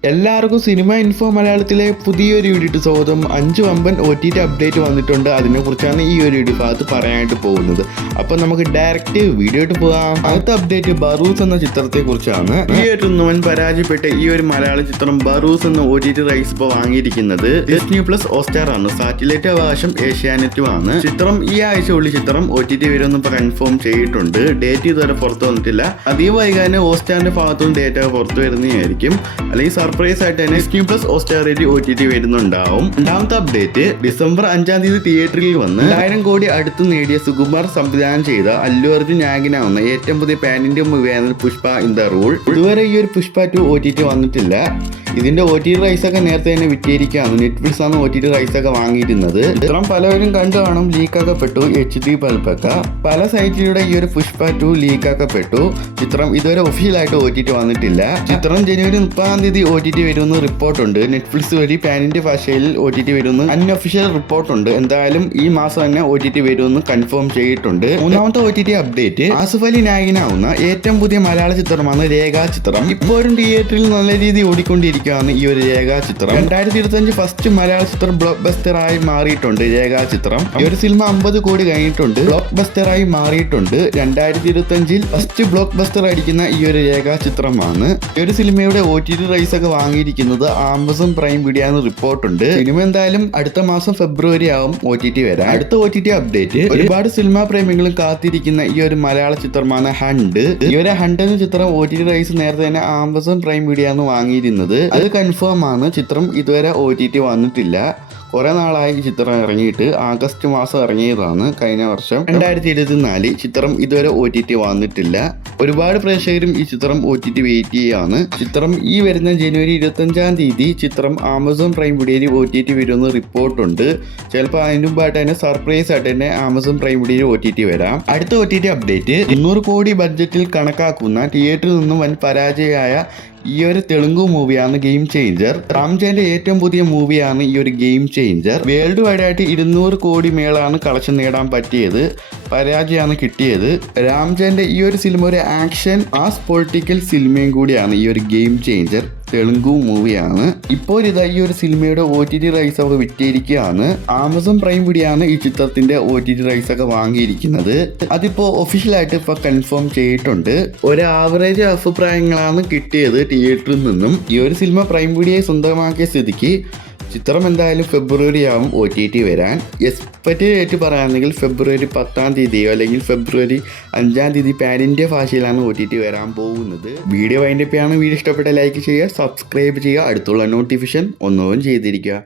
എല്ലാവർക്കും cinema info മലയാളത്തിലെ പുതിയൊരു വീഡിയോ സ്വാഗതം. 5 വമ്പൻ OTT അപ്ഡേറ്റ് വന്നിട്ടുണ്ട്. അതിനെക്കുറിച്ചാണ് ഈ ഒരു വീഡിയോ ഭാഗത്ത് പറയാനായിട്ട് പോകുന്നത്. അപ്പോൾ നമുക്ക് ഡയറക്റ്റ് വീഡിയോയിട്ട് പോകാം. അടുത്ത അപ്ഡേറ്റ് ബറൂസ് എന്ന ചിത്രത്തെക്കുറിച്ചാണ്. ഈ ഒരു വൻ പരാജയപ്പെട്ട ഈ ഒരു മലയാള ചിത്രം ബറൂസ് എന്ന OTT റൈറ്റ്സ് ഇപ്പോൾ വാങ്ങിയിരിക്കുന്നത് ഡിസ്നി പ്ലസ് ഹോട്ട്സ്റ്റാർ ആണ്. സാറ്റലൈറ്റ് അവകാശം ഏഷ്യാനെറ്റും ആണ്. ചിത്രം ഈ ആഴ്ച ഉള്ളിൽ ചിത്രം OTT വരുമെന്ന് ഇപ്പോൾ കൺഫേം ചെയ്തിട്ടുണ്ട്. ഡേറ്റ് ഇതുവരെ പുറത്തു വന്നിട്ടില്ല. അധികം വൈകാതെ ഹോട്ട്സ്റ്റാറിന്റെ ഭാഗത്തും ഡേറ്റ പുറത്തു വരുന്നതായിരിക്കും. അല്ലെങ്കിൽ സർപ്രൈസ് ആയിട്ട് തന്നെ ഡിസ്നി പ്ലസ് ഹോട്ട്സ്റ്റാർ OTT വരുന്നുണ്ടാവും. രണ്ടാമത്തെ അപ്ഡേറ്റ് ഡിസംബർ 5-ാം തീയതി തിയേറ്ററിൽ വന്ന് 1000 കോടി അടുത്ത് നേടിയ സുകുമാർ സംവിധാനം ചെയ്ത അല്ലു അർജുൻ നായകനാവുന്ന ഏറ്റവും പുതിയ പാൻ ഇന്ത്യ മൂവിയാണ് പുഷ്പ ഇൻ ദ റൂൾ. ഇതുവരെ ഈ ഒരു പുഷ്പ 2 OTT വന്നിട്ടില്ല. ഇതിന്റെ OTT റൈറ്റ്സ് ഒക്കെ നേരത്തെ തന്നെ വിറ്റിയിരിക്കുകയാണ്. നെറ്റ്ഫ്ലിക്സ് ആണ് OTT റൈറ്റ്സ് ഒക്കെ വാങ്ങിയിരുന്നത്. ചിത്രം പലവരും കണ്ടു കാണും. ലീക്കാക്കപ്പെട്ടു. HD പൽപ്പൊക്കെ പല സൈറ്റിലൂടെ ഈ ഒരു പുഷ്പ 2 ലീക്കാക്കപ്പെട്ടു. ചിത്രം ഇതുവരെ ഒഫീഷ്യലായിട്ട് OTT വന്നിട്ടില്ല. ചിത്രം ജനുവരി 30-ാം തീയതി OTT വരുമെന്ന് റിപ്പോർട്ടുണ്ട്. നെറ്റ്ഫ്ലിക്സ് വഴി പാൻ ഇന്ത്യ ഭാഷയിൽ OTT വരുമെന്ന് അൺഒഫീഷ്യൽ റിപ്പോർട്ടുണ്ട്. എന്തായാലും ഈ മാസം തന്നെ OTT വരുമെന്ന് കൺഫേം ചെയ്തിട്ടുണ്ട്. മൂന്നാമത്തെ OTT അപ്ഡേറ്റ് ആസിഫ് അലി നായകനാവുന്ന ഏറ്റവും പുതിയ മലയാള ചിത്രമാണ് രേഖാ ചിത്രം. ഇപ്പോഴും തിയേറ്ററിൽ നല്ല രീതിയിൽ ഓടിക്കൊണ്ടിരിക്കുകയാണ് ഈ ഒരു രേഖാ ചിത്രം. 2025 ഫസ്റ്റ് മലയാള ചിത്രം ബ്ലോക്ക് ബസ്റ്റർ ആയി മാറിയിട്ടുണ്ട് രേഖാ ചിത്രം. ഈ ഒരു സിനിമ 50 കോടി കഴിഞ്ഞിട്ടുണ്ട്. ബ്ലോക്ക് ബസ്റ്റർ ആയി മാറിയിട്ടുണ്ട്. 2025 ഫസ്റ്റ് ബ്ലോക്ക് ബസ്റ്റർ അടിക്കുന്ന ഈ ഒരു രേഖാ ചിത്രമാണ്. ഈ ഒരു സിനിമയുടെ OTT റൈറ്റ്സ് ഒക്കെ വാങ്ങിയിരിക്കുന്നത് ആമസോൺ പ്രൈം വീഡിയോ എന്ന് റിപ്പോർട്ടുണ്ട്. സിനിമ എന്തായാലും അടുത്ത മാസം ഫെബ്രുവരി ആവും OTT വരാൻ. അടുത്ത OTT അപ്ഡേറ്റ് ഒരുപാട് സിനിമാ പ്രേമികളും കാത്തിരിക്കുന്ന ഈ ഒരു മലയാള ചിത്രമാണ് ഹണ്ട്. ഈ ഒരു ഹണ്ട് എന്ന ചിത്രം OTT റൈറ്റ്സ് നേരത്തെ തന്നെ ആമസോൺ പ്രൈം വീഡിയോ ആണ് വാങ്ങിയിരുന്നത്. അത് കൺഫേം ആണ്. ചിത്രം ഇതുവരെ OTT വന്നിട്ടില്ല. കുറെ നാളായി ചിത്രം ഇറങ്ങിയിട്ട്. ആഗസ്റ്റ് മാസം ഇറങ്ങിയതാണ് കഴിഞ്ഞ വർഷം 2024. ചിത്രം ഇതുവരെ OTT വന്നിട്ടില്ല. ഒരുപാട് പ്രേക്ഷകരും ഈ ചിത്രം OTT വെയിറ്റ് ചെയ്യാണ്. ചിത്രം ഈ വരുന്ന ജനുവരി 25-ാം തീയതി ചിത്രം ആമസോൺ പ്രൈം വീഡിയോയിൽ OTT വരുമെന്ന് റിപ്പോർട്ടുണ്ട്. ചിലപ്പോൾ അതിന് മുമ്പായിട്ട് തന്നെ സർപ്രൈസ് ആയിട്ട് തന്നെ ആമസോൺ പ്രൈം വീഡിയോയിൽ OTT വരാം. അടുത്ത OTT അപ്ഡേറ്റ് 200 കോടി ബഡ്ജറ്റിൽ കണക്കാക്കുന്ന തിയേറ്ററിൽ നിന്നും വൻ പരാജയമായ ഈ ഒരു തെലുങ്ക് മൂവിയാണ് ഗെയിം ചേഞ്ചർ. രാംചാന്റെ ഏറ്റവും പുതിയ മൂവിയാണ് ഈ ഒരു ഗെയിം ചേഞ്ചർ. വേൾഡ് വൈഡ് ആയിട്ട് 200 കോടി മേളാണ് കളക്ഷൻ നേടാൻ പറ്റിയത്. പരാജയമാണ് കിട്ടിയത്. രാംചാന്റെ ഈ ഒരു സിനിമ ഒരു ആക്ഷൻ മാസ് പൊളിറ്റിക്കൽ സിനിമയും കൂടിയാണ് ഈ ഒരു ഗെയിം ചേഞ്ചർ. തെലുങ്ക് മൂവിയാണ്. ഇപ്പോൾ ഇതാ ഈ ഒരു സിനിമയുടെ OTT റൈറ്റ്സ് ഒക്കെ വിറ്റിരിക്കുകയാണ്. ആമസോൺ പ്രൈം വീഡിയോയാണ് ഈ ചിത്രത്തിന്റെ OTT റൈറ്റ്സ് ഒക്കെ വാങ്ങിയിരിക്കുന്നത്. അതിപ്പോ ഒഫീഷ്യലായിട്ട് ഇപ്പൊ കൺഫേം ചെയ്തിട്ടുണ്ട്. ഒരു ആവറേജ് അഭിപ്രായങ്ങളാണ് കിട്ടിയത് തിയേറ്ററിൽ നിന്നും. ഈ ഒരു സിനിമ പ്രൈം വീഡിയോയെ സ്വന്തമാക്കിയ സ്ഥിതിക്ക് ചിത്രം എന്തായാലും ഫെബ്രുവരി ആവും OTT വരാൻ. എക്സ്പെക്റ്റ് ഡേറ്റ് പറയുകയാണെങ്കിൽ ഫെബ്രുവരി 10-ാം തീയതിയോ അല്ലെങ്കിൽ ഫെബ്രുവരി 5-ാം തീയതി പാൻ ഇന്ത്യ ഭാഷയിലാണ് OTT വരാൻ പോകുന്നത്. വീഡിയോ വൈൻഡപ്പ് ചെയ്യാണ്. വീഡിയോ ഇഷ്ടപ്പെട്ട ലൈക്ക് ചെയ്യുക, സബ്സ്ക്രൈബ് ചെയ്യുക, അടുത്തുള്ള നോട്ടിഫിക്കേഷൻ ഒന്നും ചെയ്തിരിക്കുക.